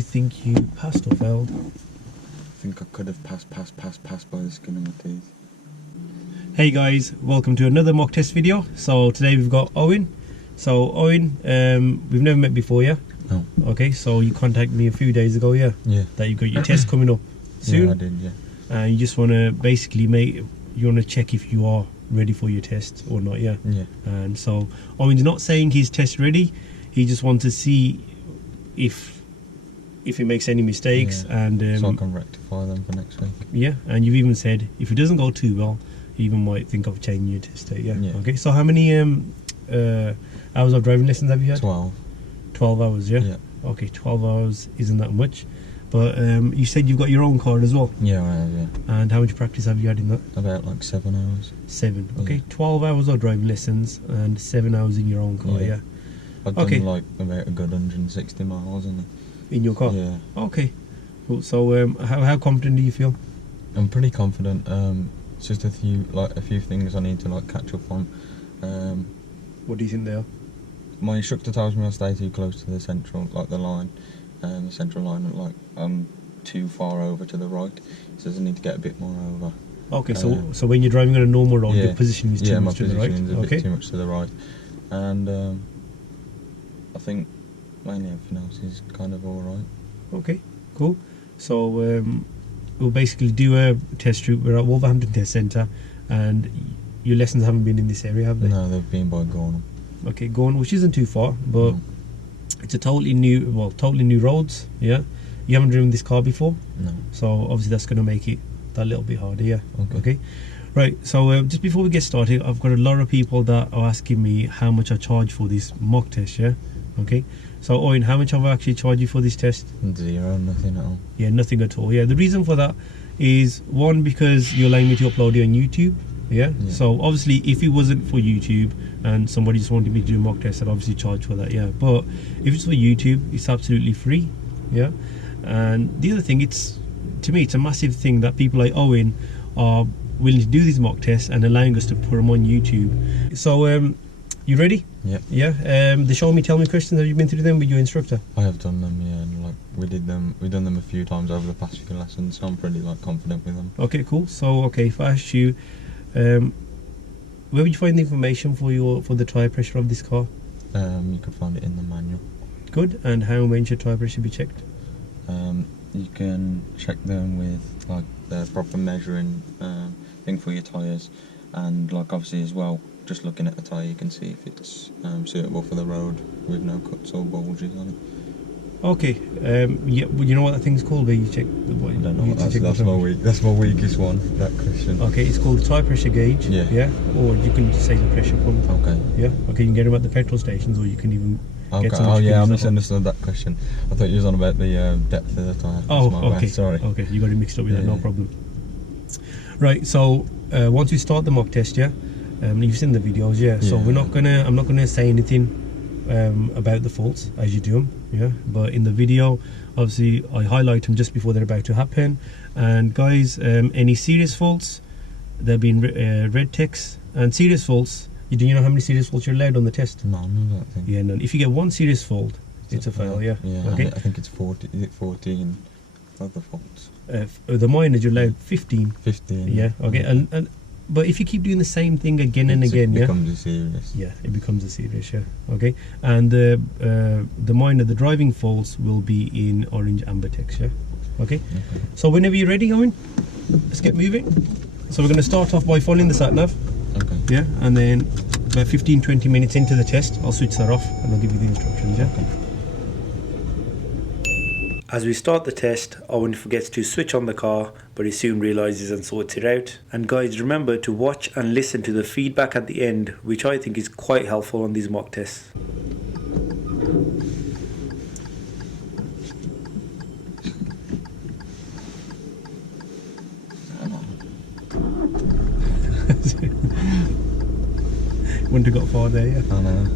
you think you passed or failed? I think I could have passed by the skin of my teeth. Hey guys, welcome to another mock test video. So today we've got Owen. So Owen, we've never met before, yeah? No. Okay, so you contacted me a few days ago, yeah? Yeah. That you've got your test coming up soon. Yeah, I did, yeah. And you just want to basically check if you are ready for your test or not, yeah? Yeah. And so Owen's not saying he's test ready. He just wants to see if he makes any mistakes, yeah. and so I can rectify them for next week. Yeah, and you've even said if it doesn't go too well, you even might think of changing your test date. Yeah. Yeah. Okay. So how many hours of driving lessons have you had? 12. 12 hours. Yeah. Yeah. Okay. 12 hours isn't that much, but you said you've got your own car as well. Yeah, I have. Yeah. And how much practice have you had in that? About like 7 hours. 7. Okay. Yeah. 12 hours of driving lessons and 7 hours in your own car. Yeah. I've done like about a good 160 miles in your car. Yeah. Okay. Cool. So how confident do you feel? I'm pretty confident. It's just a few things I need to like catch up on. What do you think they are? My instructor tells me I stay too close to the central, like the line, the central line, and like I'm too far over to the right. He says I need to get a bit more over. Okay, so when you're driving on a normal road, yeah, your position is too much to the right. Yeah, my position is a okay. bit too much to the right, and I think mainly everything else is kind of all right. Okay, cool. So we'll basically do a test route. We're at Wolverhampton Test Centre, and your lessons haven't been in this area, have they? No, they've been by Gornham. Okay, Gornham, which isn't too far, but it's a totally new roads. Yeah, you haven't driven this car before. No. So obviously that's going to make it that little bit harder. Yeah. Okay. Right. So just before we get started, I've got a lot of people that are asking me how much I charge for this mock test. Yeah. Okay. So Owen, how much have I actually charged you for this test? 0, nothing at all. Yeah, nothing at all. Yeah, the reason for that is, one, because you're allowing me to upload it on YouTube. Yeah. So obviously, if it wasn't for YouTube and somebody just wanted me to do a mock test, I'd obviously charge for that. Yeah. But if it's for YouTube, it's absolutely free. Yeah. And the other thing, to me, it's a massive thing that people like Owen are willing to do these mock tests and allowing us to put them on YouTube. So you ready? Yeah. Yeah. The show me, tell me questions. Have you been through them with your instructor? I have done them, yeah, and like we've done them a few times over the past few lessons, so I'm pretty like confident with them. Okay, cool. So if I ask you, where would you find the information for the tyre pressure of this car? You can find it in the manual. Good. And how and when should tyre pressure be checked? You can check them with like the proper measuring thing for your tyres, and like obviously as well, just looking at the tyre you can see if it's suitable for the road with no cuts or bulges on it. Okay. Yeah. Well, you know what that thing's called where you check the body? I don't know. That's my weakest one. That question. Okay. It's called tyre pressure gauge. Yeah. Yeah. Or you can just say the pressure pump. Okay. Yeah. Okay. You can get them at the petrol stations, or you can even. Okay. Oh yeah, I misunderstood that question. I thought you was on about the depth of the tyre. Oh, okay. Sorry. Okay, you got it mixed up with that. No problem. Right. So once we start the mock test, yeah, you've seen the videos, yeah. So I'm not gonna say anything about the faults as you do them, yeah. But in the video, obviously, I highlight them just before they're about to happen. And guys, any serious faults, there'll be red ticks. And serious faults. Do you know how many serious faults you're allowed on the test? None, I don't think. Yeah, none. If you get one serious fault, it's a fail, yeah. Yeah, okay. I think it's 14 other faults. The minors, you're allowed 15. 15. Yeah, okay. And but if you keep doing the same thing again and again, it becomes a serious. Yeah, it becomes a serious, yeah. Okay. And the minor, the driving faults will be in orange amber text, yeah. Okay. So whenever you're ready, Owen, let's get moving. So we're going to start off by following the sat nav. Okay. Yeah, and then about 15-20 minutes into the test, I'll switch that off and I'll give you the instructions, yeah? Okay. As we start the test, Owen forgets to switch on the car, but he soon realises and sorts it out. And guys, remember to watch and listen to the feedback at the end, which I think is quite helpful on these mock tests. Wouldn't have got far there, yeah. I know.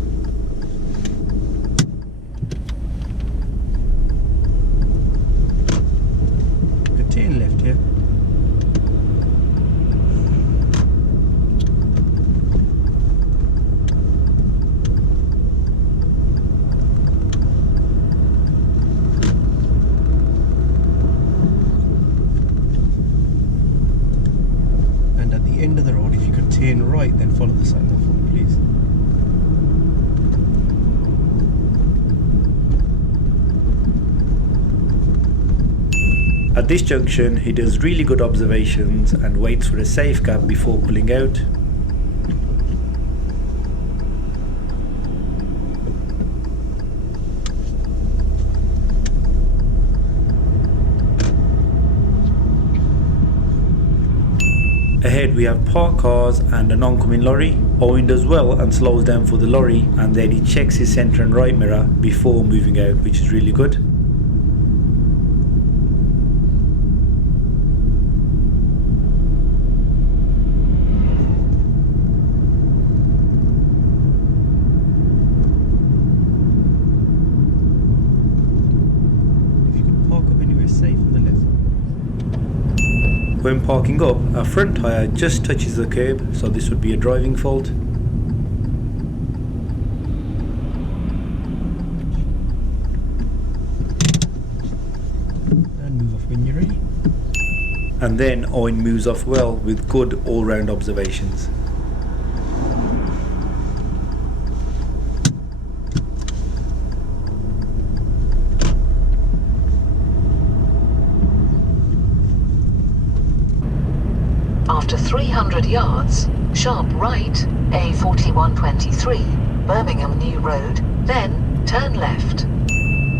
Good turn left here. end of the road, if you could turn right, then follow the sat nav for me, please. At this junction, he does really good observations and waits for a safe gap before pulling out. Ahead we have parked cars and an oncoming lorry. Owen does well and slows down for the lorry, and then he checks his centre and right mirror before moving out, which is really good. If you could park up anywhere safe on the left. When parking up, our front tyre just touches the curb, so this would be a driving fault. And move off when you're ready. And then Owen moves off well with good all-round observations. After 300 yards, sharp right, A4123, Birmingham New Road, then turn left.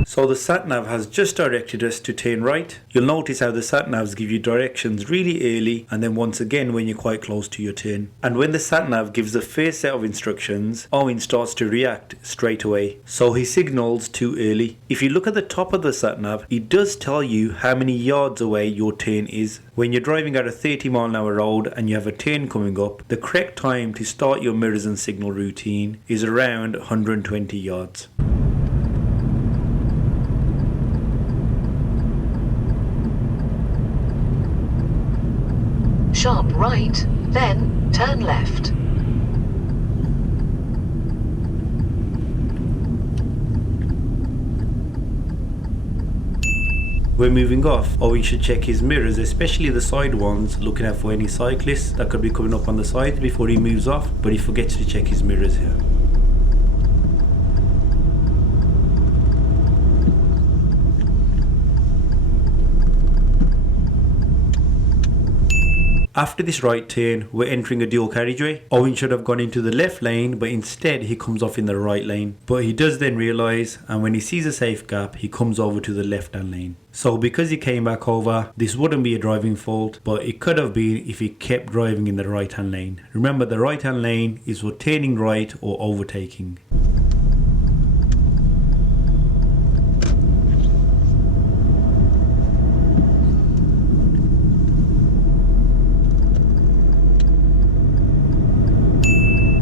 So the sat-nav has just directed us to turn right. You'll notice how the sat-navs give you directions really early and then once again when you're quite close to your turn. And when the sat-nav gives the first set of instructions, Owen starts to react straight away. So he signals too early. If you look at the top of the sat-nav, it does tell you how many yards away your turn is. When you're driving at a 30-mile-an-hour road and you have a turn coming up, the correct time to start your mirrors and signal routine is around 120 yards. Sharp right, then turn left. When moving off, Owen should check his mirrors, especially the side ones, looking out for any cyclists that could be coming up on the sides before he moves off, but he forgets to check his mirrors here. After this right turn, we're entering a dual carriageway. Owen should have gone into the left lane, but instead he comes off in the right lane. But he does then realise, and when he sees a safe gap, he comes over to the left hand lane. So because he came back over, this wouldn't be a driving fault, but it could have been if he kept driving in the right hand lane. Remember, the right hand lane is for turning right or overtaking.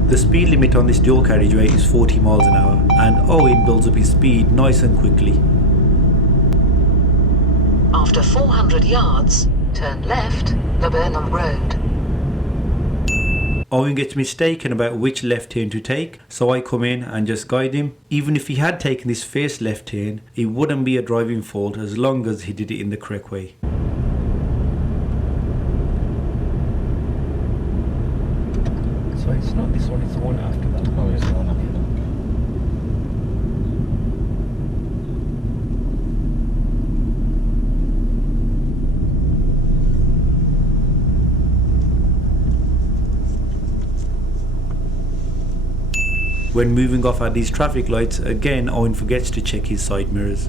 The speed limit on this dual carriageway is 40 miles an hour, and Owen builds up his speed nice and quickly. After 400 yards, turn left, Laburnum Road. Owen gets mistaken about which left turn to take, so I come in and just guide him. Even if he had taken this first left turn, it wouldn't be a driving fault as long as he did it in the correct way. So it's not this one, it's the one after that. Oh, it's the one after that. When moving off at these traffic lights, again Owen forgets to check his side mirrors.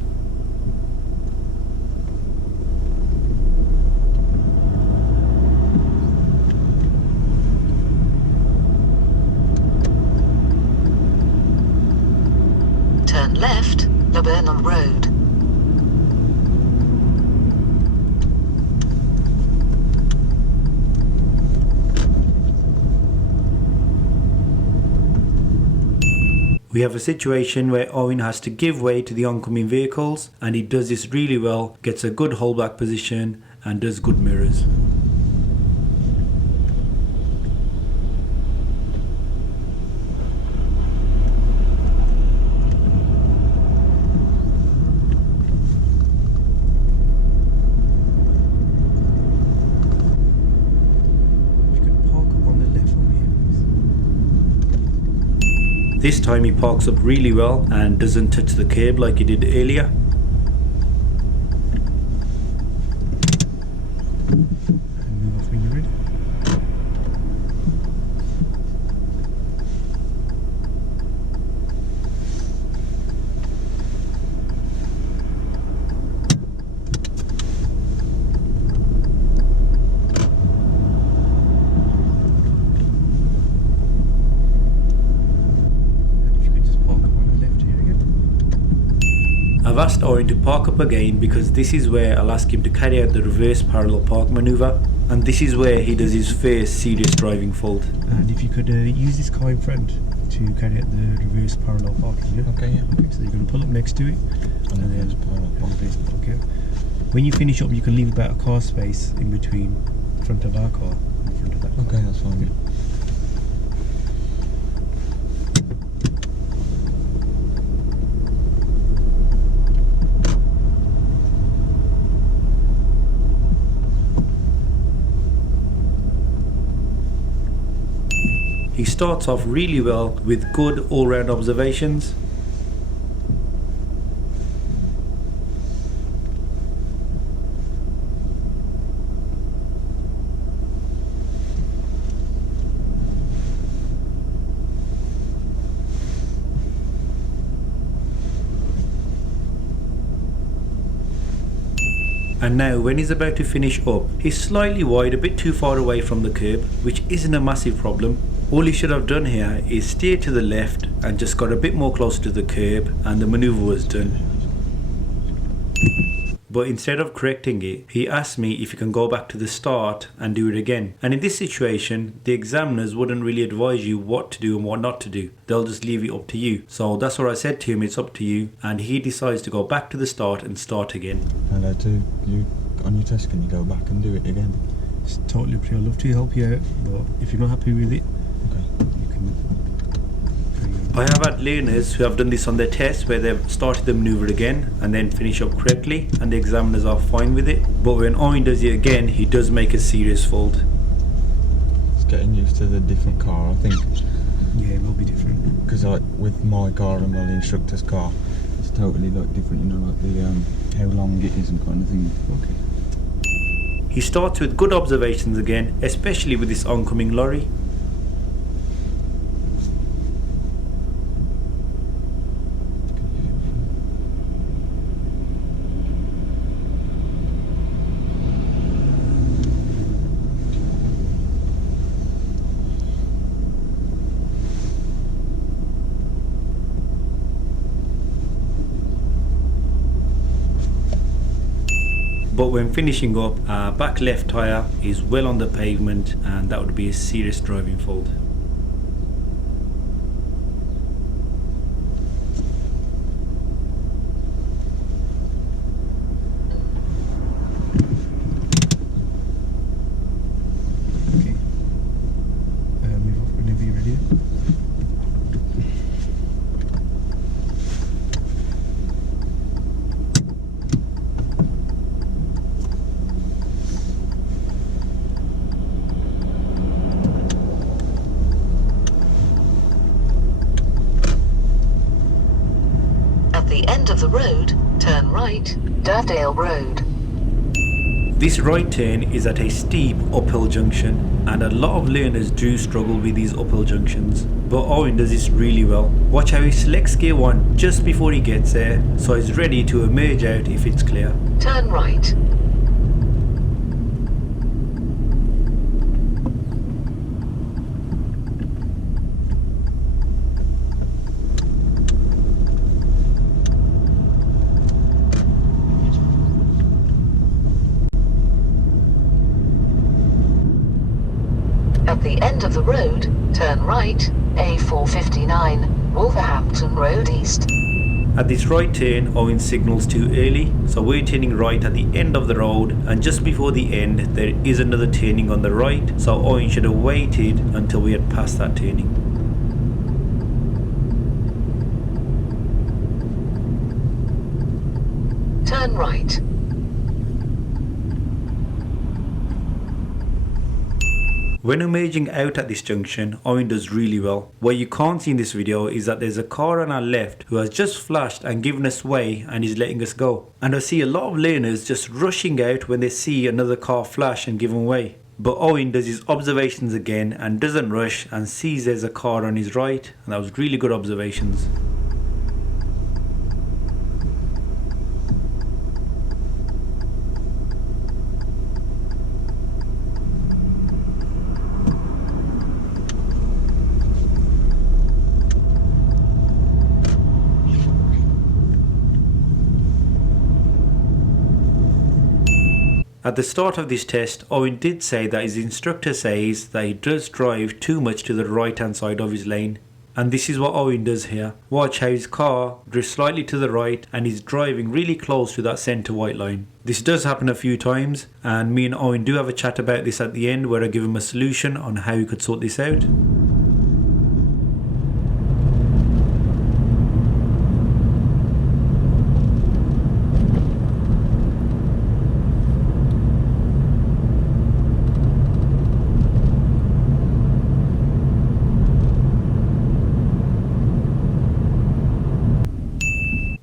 Turn left, Laburnum Road. We have a situation where Owen has to give way to the oncoming vehicles, and he does this really well, gets a good holdback position and does good mirrors. If you could park This time he parks up really well and doesn't touch the curb like he did earlier. And move off when you're ready. I've asked Owen to park up again because this is where I'll ask him to carry out the reverse parallel park maneuver, and this is where he does his first serious driving fault. And if you could use this car in front to carry out the reverse parallel parking, yeah? Okay, yeah. Okay, so you're going to pull up next to it, And then there's parallel park. reverse park, yeah? When you finish up, you can leave about a car space in between the front of our car and the front of that car. Okay, that's fine. Okay. He starts off really well with good all-round observations. And now when he's about to finish up, he's slightly wide, a bit too far away from the curb, which isn't a massive problem. All he should have done here is steer to the left and just got a bit more closer to the curb and the maneuver was done. But instead of correcting it, he asked me if he can go back to the start and do it again. And in this situation, the examiners wouldn't really advise you what to do and what not to do. They'll just leave it up to you. So that's what I said to him, it's up to you. And he decides to go back to the start and start again. Hello, too. You on your test, can you go back and do it again? It's totally up to you. I'd love to help you out, but if you're not happy with it, Okay. you can carry on. I have had learners who have done this on their test where they've started the maneuver again and then finish up correctly and the examiners are fine with it. But when Owen does it again, he does make a serious fault. It's getting used to the different car, I think. Yeah, it will be different. Because like with my car and my instructor's car, it's totally like different, you know, like the how long it is and kind of thing. Okay. He starts with good observations again, especially with this oncoming lorry. But when finishing up, our back left tyre is well on the pavement and that would be a serious driving fault. Okay. Move off whenever you're ready. At the end of the road, turn right, Durdale Road. This right turn is at a steep uphill junction and a lot of learners do struggle with these uphill junctions, but Owen does this really well. Watch how he selects gear 1 just before he gets there, so he's ready to emerge out if it's clear. Turn right. At the end of the road, turn right, A459, Wolverhampton Road East. At this right turn, Owen signals too early, so we're turning right at the end of the road, and just before the end there is another turning on the right, so Owen should have waited until we had passed that turning. Turn right. When emerging out at this junction, Owen does really well. What you can't see in this video is that there's a car on our left who has just flashed and given us way and is letting us go. And I see a lot of learners just rushing out when they see another car flash and give them way. But Owen does his observations again and doesn't rush and sees there's a car on his right, and that was really good observations. At the start of this test, Owen did say that his instructor says that he does drive too much to the right hand side of his lane. And this is what Owen does here. Watch how his car drifts slightly to the right and he's driving really close to that centre white line. This does happen a few times, and me and Owen do have a chat about this at the end where I give him a solution on how he could sort this out.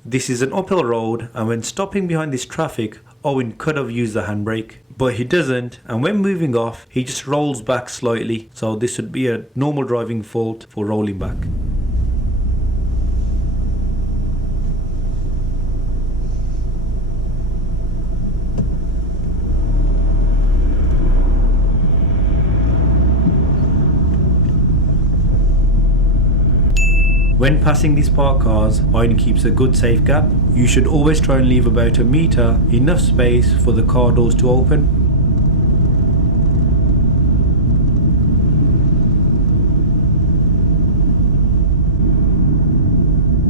This is an uphill road, and when stopping behind this traffic, Owen could have used the handbrake, but he doesn't, and when moving off, he just rolls back slightly, so this would be a normal driving fault for rolling back. When passing these parked cars, Owen keeps a good safe gap. You should always try and leave about a metre, enough space for the car doors to open.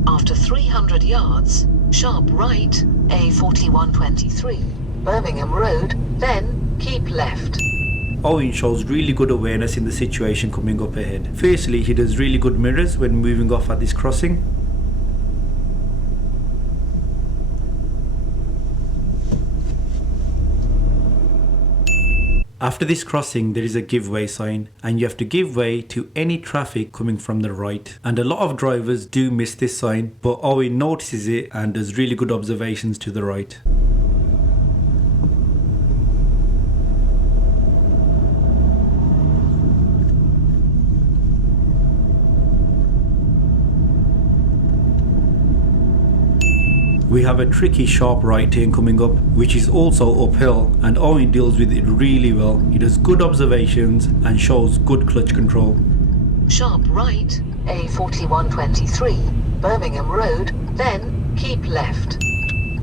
After 300 yards, sharp right, A4123, Birmingham Road, then keep left. Owen shows really good awareness in the situation coming up ahead. Firstly, he does really good mirrors when moving off at this crossing. After this crossing, there is a give way sign, and you have to give way to any traffic coming from the right. And a lot of drivers do miss this sign, but Owen notices it and does really good observations to the right. We have a tricky sharp right turn coming up, which is also uphill, and Owen deals with it really well. He does good observations and shows good clutch control. Sharp right, A4123, Birmingham Road, then keep left.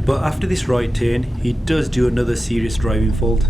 But after this right turn, he does do another serious driving fault.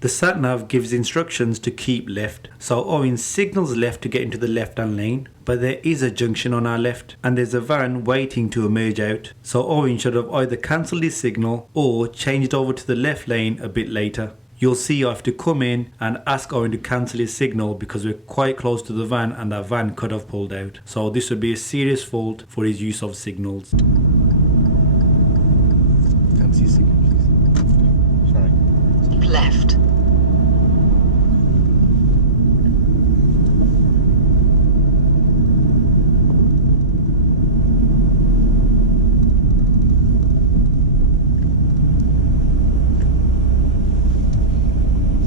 The sat-nav gives instructions to keep left, so Owen signals left to get into the left-hand lane, but there is a junction on our left and there's a van waiting to emerge out, so Owen should have either cancelled his signal or changed over to the left lane a bit later. You'll see I have to come in and ask Owen to cancel his signal because we're quite close to the van and that van could have pulled out, so this would be a serious fault for his use of signals. Cancel your signal, please. Sorry. Keep left.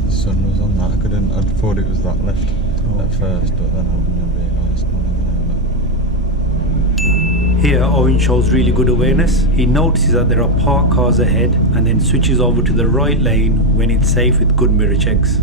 The sun was on that. I thought it was that left at first, but then I realised Here Owen shows really good awareness. He notices that there are parked cars ahead and then switches over to the right lane when it's safe with good mirror checks.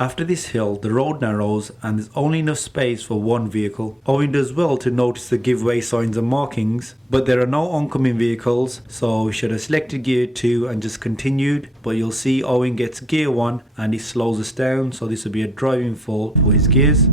After this hill, the road narrows and there's only enough space for one vehicle. Owen does well to notice the giveaway signs and markings, but there are no oncoming vehicles, so he should have selected gear 2 and just continued. But you'll see Owen gets gear 1 and he slows us down, so this will be a driving fault for his gears.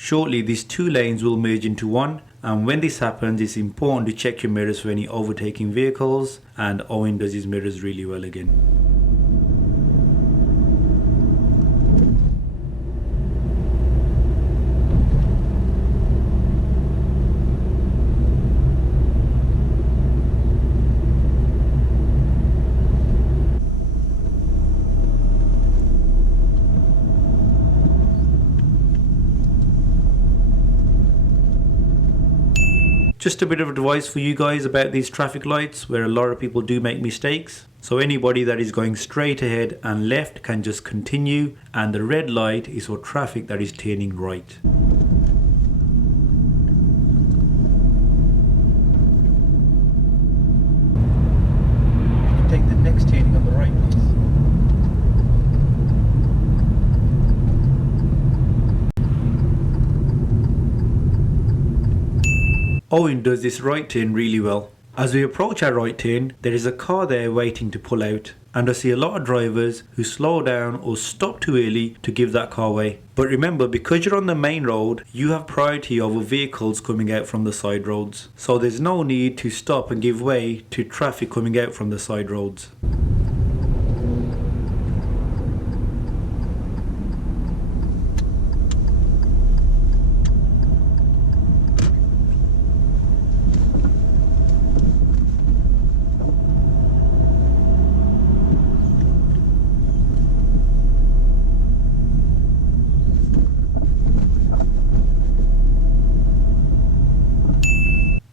Shortly, these two lanes will merge into one, and when this happens, it's important to check your mirrors for any overtaking vehicles, and Owen does his mirrors really well again. Just a bit of advice for you guys about these traffic lights, where a lot of people do make mistakes. So anybody that is going straight ahead and left can just continue, and the red light is for traffic that is turning right. Take the next turning on the right, please. Owen does this right turn really well. As we approach our right turn, there is a car there waiting to pull out, and I see a lot of drivers who slow down or stop too early to give that car way. But remember, because you're on the main road, you have priority over vehicles coming out from the side roads. So there's no need to stop and give way to traffic coming out from the side roads.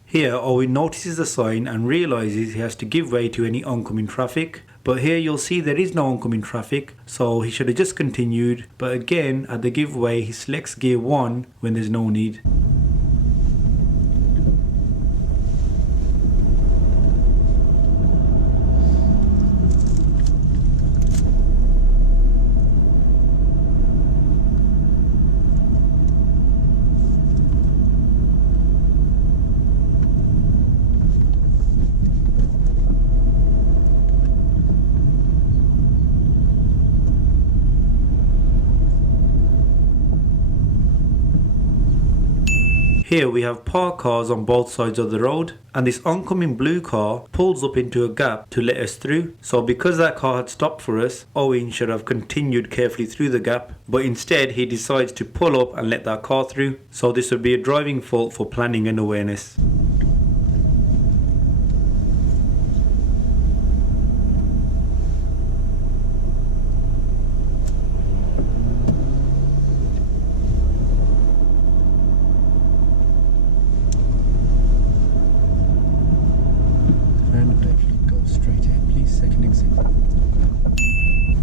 Here, Owen notices the sign and realizes he has to give way to any oncoming traffic. But here you'll see there is no oncoming traffic, so he should have just continued. But again, at the give way, he selects gear 1 when there's no need. Here we have parked cars on both sides of the road, and this oncoming blue car pulls up into a gap to let us through. So because that car had stopped for us, Owen should have continued carefully through the gap, but instead he decides to pull up and let that car through. So this would be a driving fault for planning and awareness.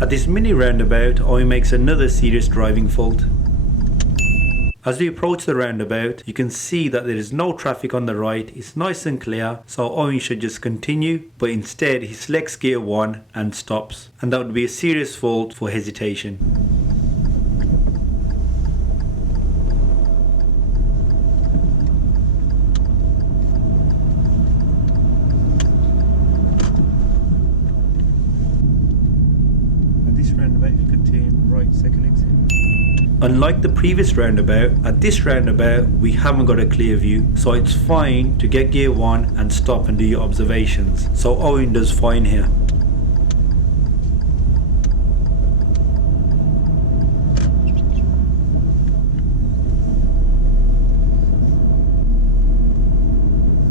At this mini roundabout, Owen makes another serious driving fault. As we approach the roundabout, you can see that there is no traffic on the right, it's nice and clear, so Owen should just continue, but instead he selects gear 1 and stops, and that would be a serious fault for hesitation. Unlike the previous roundabout, at this roundabout we haven't got a clear view, so it's fine to get gear 1 and stop and do your observations. So Owen does fine here.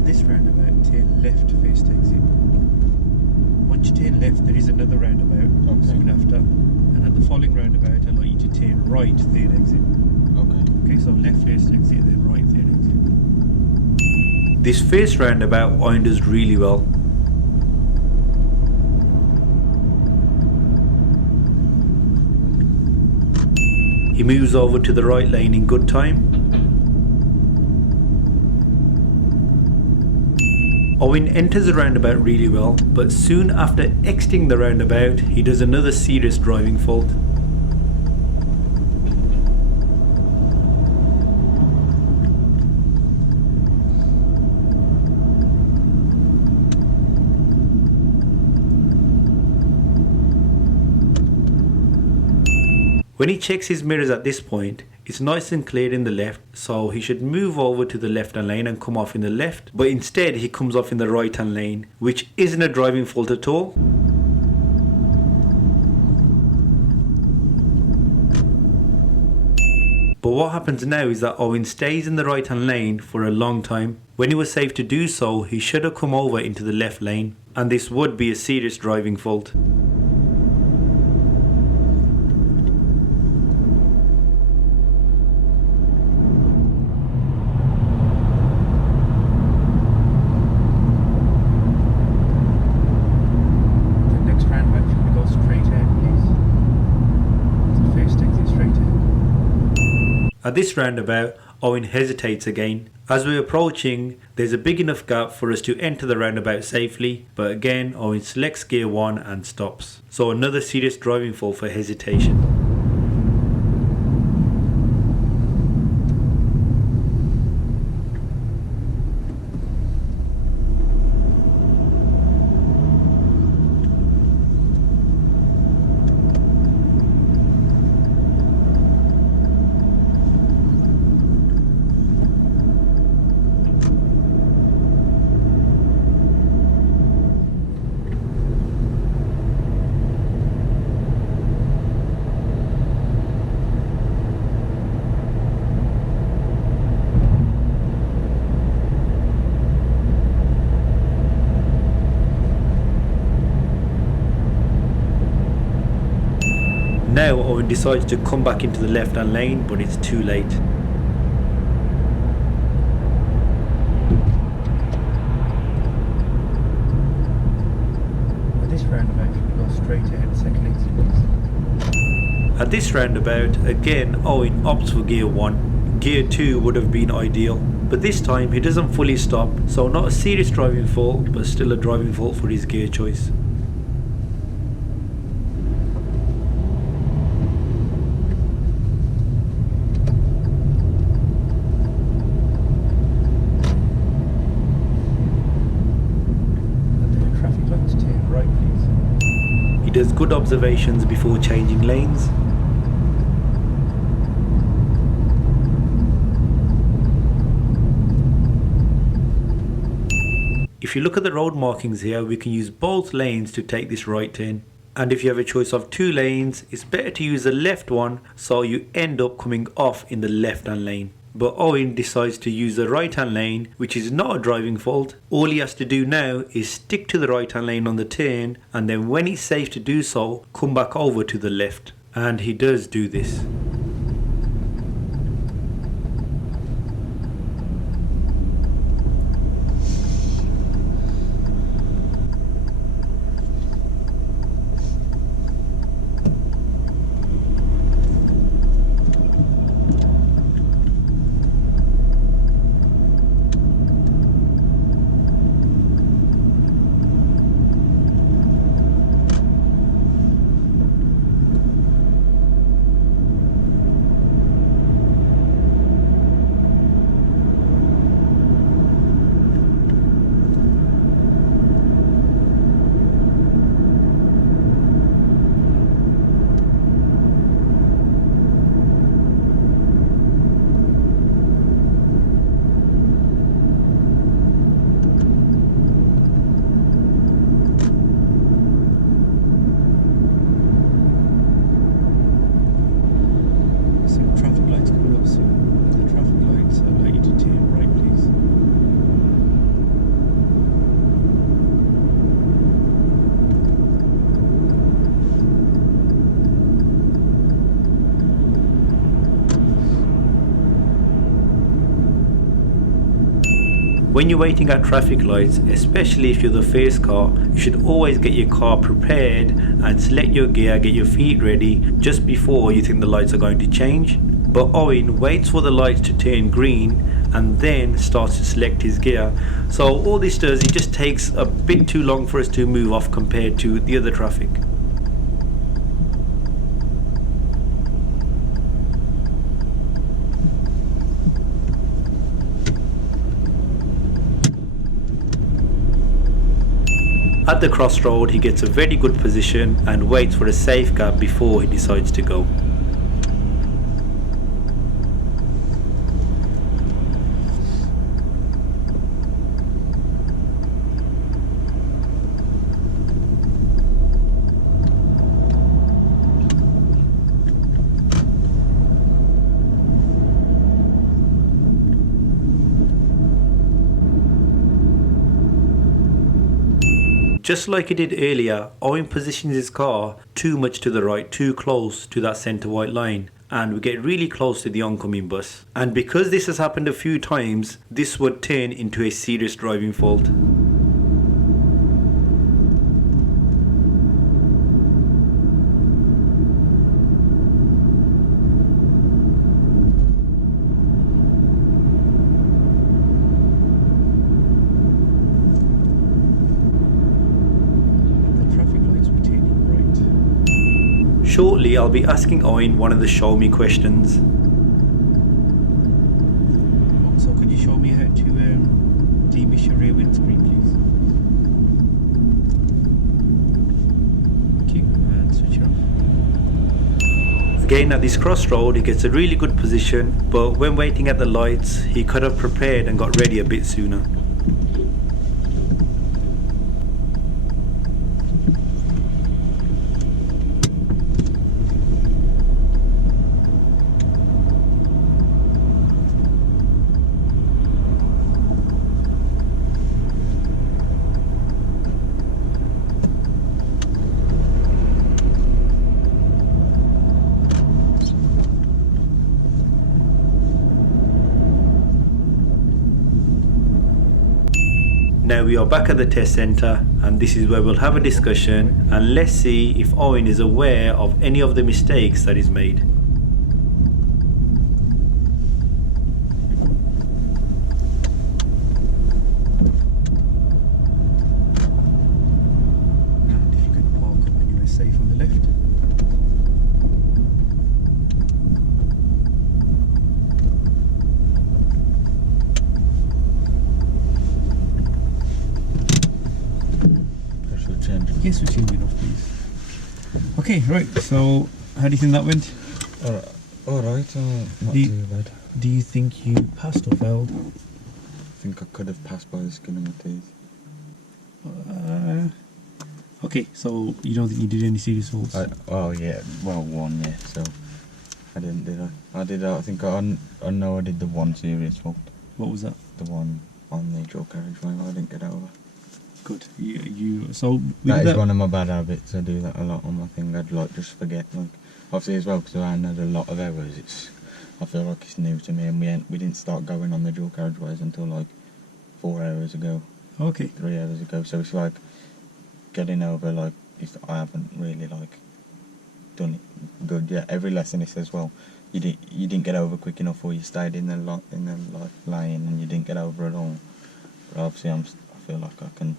This roundabout, turn left first exit. Once you turn left, there is another roundabout soon after, and at the following roundabout I'd like you to turn right, third exit. Okay, so left first exit, then right third exit. This first roundabout Owen does really well. He moves over to the right lane in good time. Owen enters the roundabout really well, but soon after exiting the roundabout, he does another serious driving fault. When he checks his mirrors at this point, it's nice and clear in the left, so he should move over to the left hand lane and come off in the left, but instead he comes off in the right hand lane, which isn't a driving fault at all. But what happens now is that Owen stays in the right hand lane for a long time. When he was safe to do so, he should have come over into the left lane, and this would be a serious driving fault. At this roundabout, Owen hesitates again. As we're approaching, there's a big enough gap for us to enter the roundabout safely, but again Owen selects gear 1 and stops. So another serious driving fault for hesitation. Now Owen decides to come back into the left hand lane, but it's too late. At this roundabout, we go straight ahead, second exit. At this roundabout, again Owen opts for gear 1. Gear 2 would have been ideal, but this time he doesn't fully stop, so not a serious driving fault, but still a driving fault for his gear choice. He does good observations before changing lanes. If you look at the road markings here, we can use both lanes to take this right turn. And if you have a choice of 2 lanes, it's better to use the left one, so you end up coming off in the left hand lane. But Owen decides to use the right hand lane, which is not a driving fault. All he has to do now is stick to the right hand lane on the turn, and then when he's safe to do so, come back over to the left. And he does do this. When you're waiting at traffic lights, especially if you're the first car, you should always get your car prepared and select your gear, get your feet ready just before you think the lights are going to change. But Owen waits for the lights to turn green and then starts to select his gear. So all this does, it just takes a bit too long for us to move off compared to the other traffic. At the crossroad, he gets a very good position and waits for a safe gap before he decides to go. Just like he did earlier, Owen positions his car too much to the right, too close to that centre white line, and we get really close to the oncoming bus. And because this has happened a few times, this would turn into a serious driving fault. Shortly, I'll be asking Owen one of the show me questions. So could you show me how to demiss your rear windscreen, please? Thank you. And switch it off. Again, at this crossroad, he gets a really good position, but when waiting at the lights, he could have prepared and got ready a bit sooner. Now we are back at the test centre, and this is where we'll have a discussion and let's see if Owen is aware of any of the mistakes that he's made. And if you could park anywhere safe on the left. Yes, we're changing off, please. Okay, right, so how do you think that went? Alright, not too bad. Do you think you passed or failed? I think I could have passed by the skin of my teeth. Okay, so you don't think you did any serious faults? One, yeah, so I didn't, did I? I did, I think I know I did the one serious fault. What was that? The one on the dual carriageway I didn't get over. Good. So that is one of my bad habits. I do that a lot on my thing. I'd like just forget. Like obviously as well because I had a lot of errors. I feel like it's new to me, and we didn't start going on the dual carriageways until like 4 hours ago. Okay. 3 hours ago. So it's like getting over like I haven't really like done it good yet. Every lesson it says, well, you didn't get over quick enough, or you stayed in the lane and you didn't get over at all. But obviously I feel like I can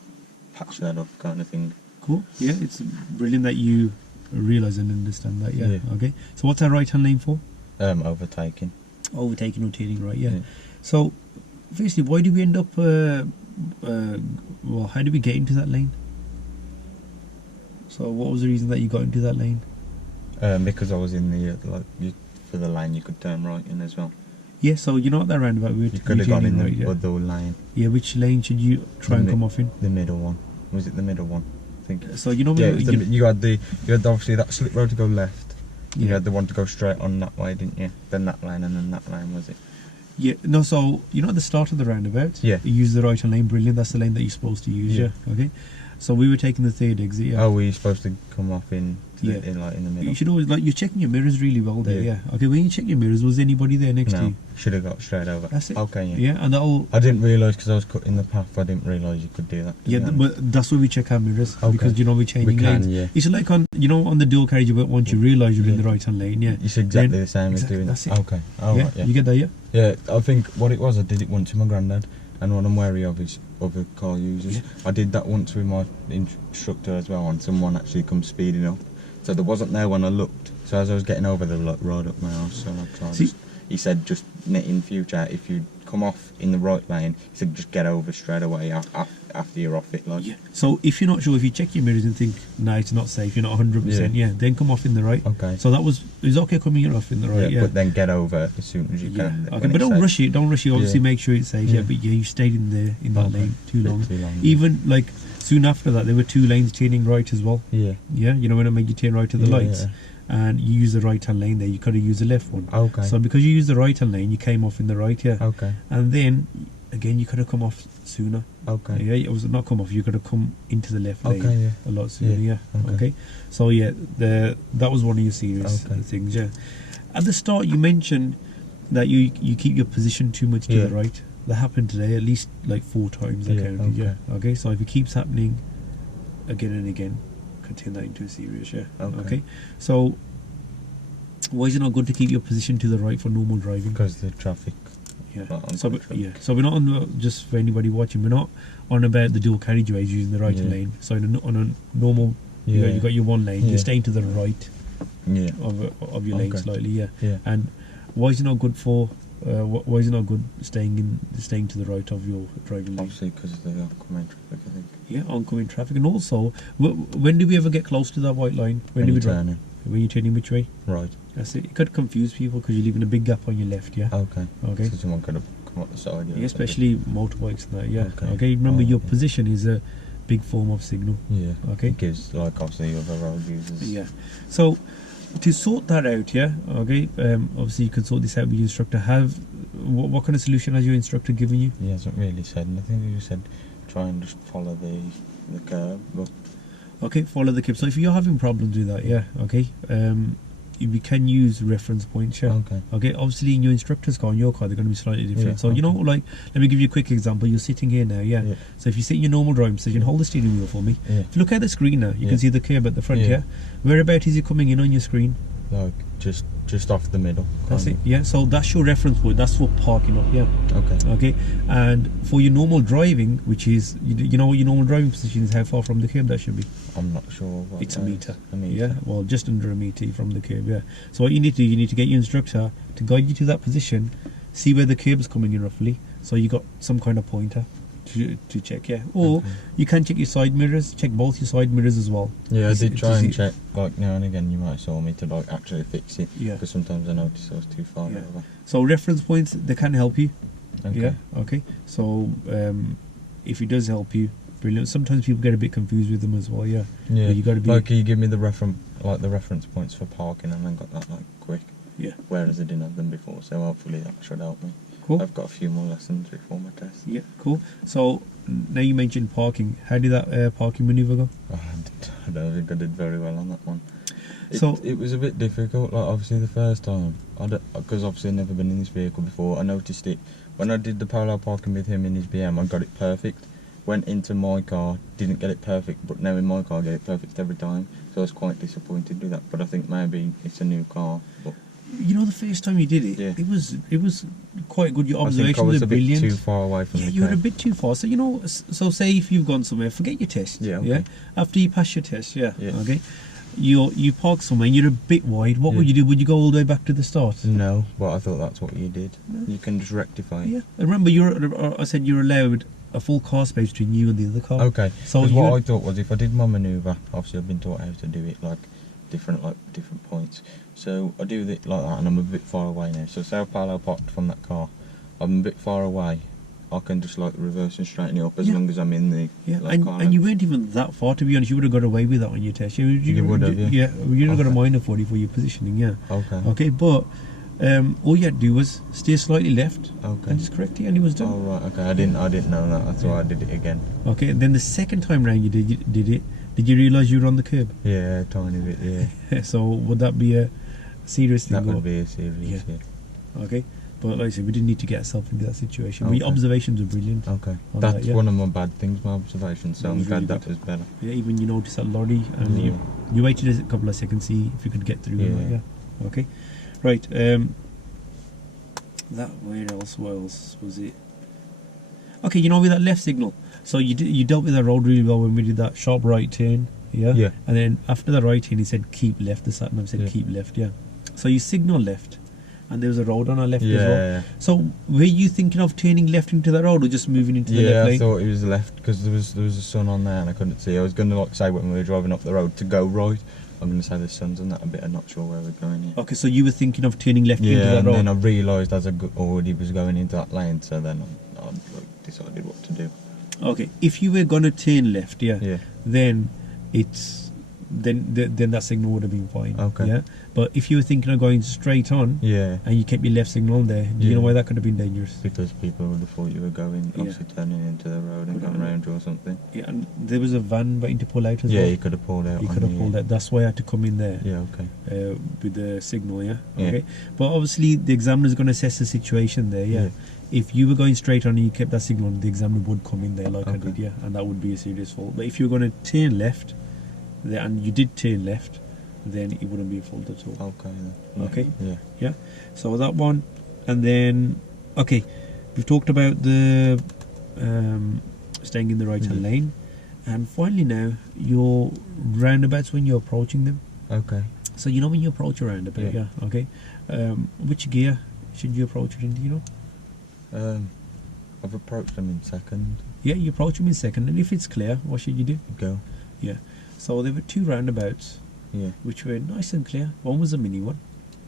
patch that up, kind of thing. Cool. Yeah, it's brilliant that you realise and understand that. Yeah. Okay. So what's our right hand lane for? Overtaking. Overtaking or turning right. Yeah. So, firstly, why did we end up? Well, how did we get into that lane? So, what was the reason that you got into that lane? Because I was in the for the lane you could turn right in as well. Yeah, so you know what that roundabout we You could have gone in right, the other lane. Yeah, which lane should you try and come off in? The middle one. Was it the middle one? I think. So you know, you had obviously that slip road to go left. You had the one to go straight on that way, didn't you? Then that lane and then that lane, was it? Yeah, no, so you know at the start of the roundabout, yeah, you use the right hand lane, brilliant, that's the lane that you're supposed to use, yeah. Okay. So we were taking the third exit. Yeah. Oh, were you supposed to come off in Yeah. in the middle? You should always you're checking your mirrors really well there. Yeah. Yeah. Okay. When you check your mirrors, was anybody there next to No, you? should have got straight over. That's it. Okay, yeah. Yeah. And that'll. I didn't realise because I was cutting the path. I didn't realise you could do that. Yeah, but that's why we check our mirrors Okay. because we're changing We can, lanes. yeah. It's like on on the dual carriageway. Once you realise you're in the right hand lane, yeah, It's exactly Then- the same exactly, as doing that's that. it. Okay. Oh, yeah, right, yeah. you get that, yeah. Yeah, I think what it was, I did it once with my granddad, and what I'm wary of is other car users. Yeah. I did that once with my instructor as well, and someone actually come speeding up. So there wasn't there when I looked. So as I was getting over, they were like right up my arse. So I tried. See- He said just in future, if you come off in the right lane, he said just get over straight away after you're off it. Like. Yeah. So if you're not sure, if you check your mirrors and think, nah, it's not safe, you're not 100%, yeah, then come off in the right. Okay. So it was okay coming off in the right, yeah. But then get over as soon as you Yeah. can. Okay, when but it's don't safe. rush it. Don't rush it. Obviously, Yeah. make sure it's safe. Yeah. Yeah. But yeah, you stayed in that Okay. lane too Bit long. too long, yeah. Even like soon after that, there were 2 lanes turning right as well. Yeah. Yeah. When I made you turn right to the Yeah, lights, yeah. and you use the right hand lane there, you could have used the left one. Okay. So because you used the right hand lane, you came off in the right. Yeah. Okay. And then again, you could have come off sooner. Okay. Yeah, it was not come off. You could have come into the left lane Okay, yeah. a lot sooner. Yeah. Okay. Okay. So yeah, that was one of your serious Okay. things. Yeah. At the start, you mentioned that you keep your position too much to Yeah. the right. That happened today at least like 4 times. I Yeah, counted. okay. Yeah. Okay. So if it keeps happening again and again, could turn that into a serious. Yeah. Okay. So why is it not good to keep your position to the right for normal driving? Because the traffic. Yeah. Well, on So the traffic. so we're not on just for anybody watching. We're not on about the dual carriageways using the right Yeah. lane. So on a normal, Yeah. you got your one lane. Yeah. You're staying to the right Yeah. of your lane Okay. slightly. Yeah. Yeah. And why is it not good for? Why is it not good staying to the right of your driving lane? Obviously because of the oncoming traffic, I think. Yeah, oncoming traffic, and also when do we ever get close to that white line? When do you we turn drive? in. When you're turning which way? Right. That's it. It could confuse people because you're leaving a big gap on your left. Yeah. Okay. Okay. So someone could have come up the side. Yeah, especially motorbikes and that. Yeah. Okay. Okay. Remember, Oh, your yeah. position is a big form of signal. Yeah. Okay. It gives like obviously other road users. Yeah. So to sort that out, yeah. Okay. Obviously, you can sort this out with your instructor. What kind of solution has your instructor given you? He hasn't really said anything. He just said try and just follow the curve. But Okay, follow the curve. So if you're having problems with that, yeah, okay, we can use reference points, yeah. Okay. Okay, obviously in your instructor's car and your car, they're going to be slightly different. Yeah, So, okay. like, let me give you a quick example. You're sitting here now, yeah. Yeah. So if you sit in your normal driving position, hold the steering wheel for me. Yeah. If you look at the screen now, you Yeah. can see the curb at the front, Yeah. yeah. Whereabout is it coming in on your screen? Like just off the middle. That's it, kind yeah. So that's your reference point. That's for parking up, yeah. of. Okay. Okay, and for your normal driving, which is, you know what your normal driving position is, how far from the curb that should be? I'm not sure what It's a that meter. is. A meter. Yeah, well, just under a meter from the curb, yeah. So what you need to do, you need to get your instructor to guide you to that position, see where the curb's coming in roughly, so you got some kind of pointer to check, yeah. Or Okay. you can check your side mirrors, check both your side mirrors as well. Yeah, I To see- did to try and see- check like now and again. You might have saw me to like actually fix it. Yeah. Because sometimes I notice I was too far Yeah. over. So reference points, they can help you. Okay. Yeah, okay. So if it does help you, brilliant. Sometimes people get a bit confused with them as well, yeah. Yeah. But you got to be, Like, can you give me the reference points for parking, and then got that like quick. yeah, Whereas I didn't have them before, so hopefully that should help me. cool. I've got a few more lessons before my test. Yeah, cool. So now you mentioned parking. How did that parking maneuver go? I don't think I did very well on that one. So- It was a bit difficult, like obviously the first time, because obviously I'd never been in this vehicle before. I noticed it when I did the parallel parking with him in his BM. I got it perfect. Went into my car, didn't get it perfect, but now in my car I get it perfect every time. So I was quite disappointed with that. But I think maybe it's a new car. But You know, the first time you did it, Yeah. it was quite good. Your I think I observations was were a bit brilliant. too far away from Yeah, the you were a curb. bit too far. So so say if you've gone somewhere, forget your test. Yeah, okay. After you pass your test, yeah. Yeah. Okay. You park somewhere and you're a bit wide. What would Yeah. you do? Would you go all the way back to the start? No, but I thought that's what you did. No. You can just rectify it. Yeah. Remember, I said you're allowed a full car space between you and the other car. Okay. So So you what had- I thought was if I did my manoeuvre, obviously I've been taught how to do it like different points. So I do it like that, and I'm a bit far away now. So say I've parallel parked from that car, I'm a bit far away. I can just like reverse and straighten it up as Yeah. long as I'm in the Yeah, like, car and you length. weren't even that far, to be honest. You would have got away with that on your test. You would have, yeah. Yeah, you'd have got a Okay. minor 40 for your positioning, yeah. Okay. Okay, but All you had to do was steer slightly left Okay. and just correct it, and it was done. Oh right, okay. I didn't know that. That's why I did it again. Okay, and then the second time round you did it, did you realise you were on the curb? Yeah, a tiny bit. Yeah. So would that be a serious thing? That or- would be a serious. Yeah. Yeah. Okay, but like I said, we didn't need to get ourselves into that situation. But Okay. your observations were brilliant. Okay. On That's that, yeah. one of my bad things, my observation. So That I'm was glad really that good. was better. Yeah, even you noticed that lorry, and Yeah. you waited a couple of seconds, see if you could get through. and Yeah. Yeah. Okay. Right. That where else? What else was it? Okay, you know with that left signal. So you dealt with that road really well when we did that sharp right turn. Yeah. Yeah. And then after the right turn, he said keep left. The sat nav said Yeah. keep left. Yeah. So you signal left, and there was a road on our left as well. Yeah. So were you thinking of turning left into that road or just moving into the Yeah, left I lane? thought it was left because there was a sun on there and I couldn't see. I was going to like say when we were driving up the road to go right. I'm going to say the sun's on that a bit. I'm not sure where we're going yet. Okay, so you were thinking of turning left into Yeah, that and road. then I realised as I already was going into that lane, so then I like, decided what to do. Okay, if you were gonna turn left, Yeah. then then that signal would have been fine. Okay. Yeah, but if you were thinking of going straight on Yeah. and you kept your left signal on there, do you Yeah. know why that could have been dangerous? Because people would have thought you were going, obviously turning into the road and going round you or something. Yeah, and there was a van waiting to pull out as Yeah, well. you could have pulled out. You on could have the- pulled out. That's why I had to come in there. Yeah, okay. With the signal, yeah? Yeah. Okay. But obviously the examiner's going to assess the situation there, yeah? Yeah. If you were going straight on and you kept that signal on, the examiner would come in there like I Okay. did, yeah? And that would be a serious fault. But if you were going to turn left, and you did turn left, then it wouldn't be a fault at all. Okay then. Yeah. Okay. Yeah. Yeah? So that one, and then, okay, we've talked about the staying in the right-hand Yeah. lane. And finally now, your roundabouts when you're approaching them. Okay. So you know when you approach a roundabout, yeah, Yeah. okay. Which gear should you approach it in? Do you know? I've approached them in second. Yeah, you approach them in second, and if it's clear, what should you do? Go. Yeah. So there were two roundabouts Yeah. which were nice and clear. One was a mini one,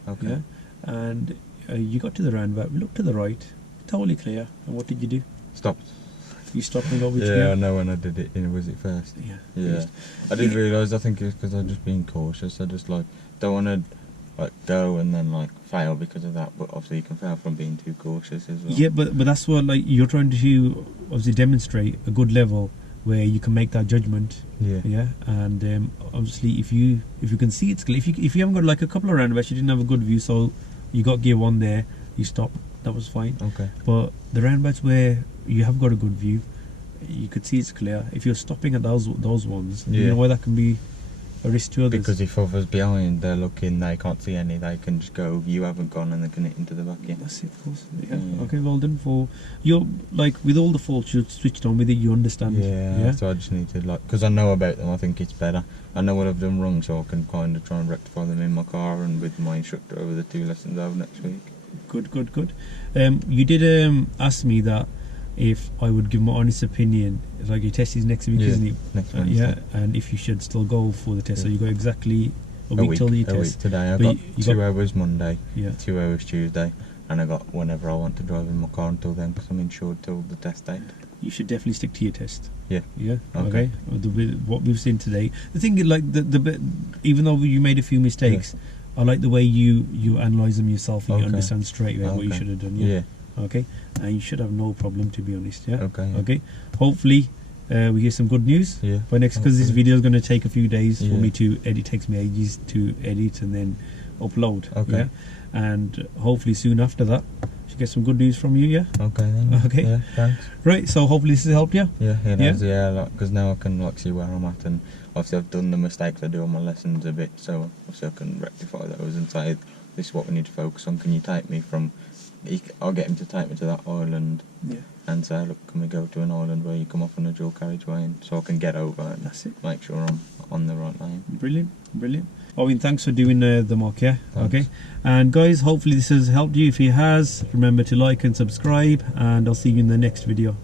Okay. yeah, and you got to the roundabout, looked to the right, totally clear. And what did you do? Stop. You stopped and got which Yeah, gear? I know when I did it. Was it first? Yeah. Yeah. I didn't realise. I think it's because I was just being cautious. I just like don't want to like go and then like fail because of that. But obviously you can fail from being too cautious as well. Yeah, but that's what like you're trying to obviously demonstrate a good level where you can make that judgment. Yeah. Yeah, and obviously if you can see it's clear, if you haven't got like a couple of roundabouts, you didn't have a good view, so you got gear one there, you stop, that was fine. Okay. But the roundabouts where you have got a good view, you could see it's clear. If you're stopping at those ones, you Yeah. know why that can be a risk to others. Because if others behind, they're looking, they can't see any. They can just go. You haven't gone, and they can hit into the back end. That's it, of course. Yeah. Mm. Okay, well done for you're like with all the faults you're switched on with it. You understand. Yeah. So I just need to like, because I know about them. I think it's better. I know what I've done wrong, so I can kind of try and rectify them in my car and with my instructor over the 2 lessons I have next week. Good. You did ask me that if I would give my honest opinion, like your test is next week, Yeah, isn't it? next Yeah, Wednesday. and if you should still go for the test. So Yeah. you got exactly a week till your a week test. today. I But got you 2 got- hours Monday, Yeah. 2 hours Tuesday, and I got whenever I want to drive in my car until then because I'm insured till the test date. You should definitely stick to your test. Yeah. Yeah. Okay. What we've seen today. The thing is, like even though you made a few mistakes, I like the way you analyse them yourself and you Okay. understand straight away what you Okay. should have done. Yeah. Okay. And you should have no problem, to be honest. Yeah. Okay. Yeah. Okay. Hopefully, we get some good news Yeah. for next, because this Hopefully. video is going to take a few days for Yeah. me to edit. It takes me ages to edit and then upload. Okay. Yeah. And hopefully soon after that, should get some good news from you. Yeah. Okay then. Okay. Yeah. Thanks. Right. So hopefully this has helped you. Yeah. Yeah? Yeah. Like, because now I can like see where I'm at, and obviously I've done the mistakes I do on my lessons a bit, so obviously I can rectify those and say this is what we need to focus on. Can you take me from? I'll get him to take me to that island. Yeah. And say, look, can we go to an island where you come off on a dual carriageway, and so I can get over and That's it. make sure I'm on the right lane. Brilliant. Owen, thanks for doing the mock, yeah? Thanks. Okay. And guys, hopefully this has helped you. If it has, remember to like and subscribe, and I'll see you in the next video.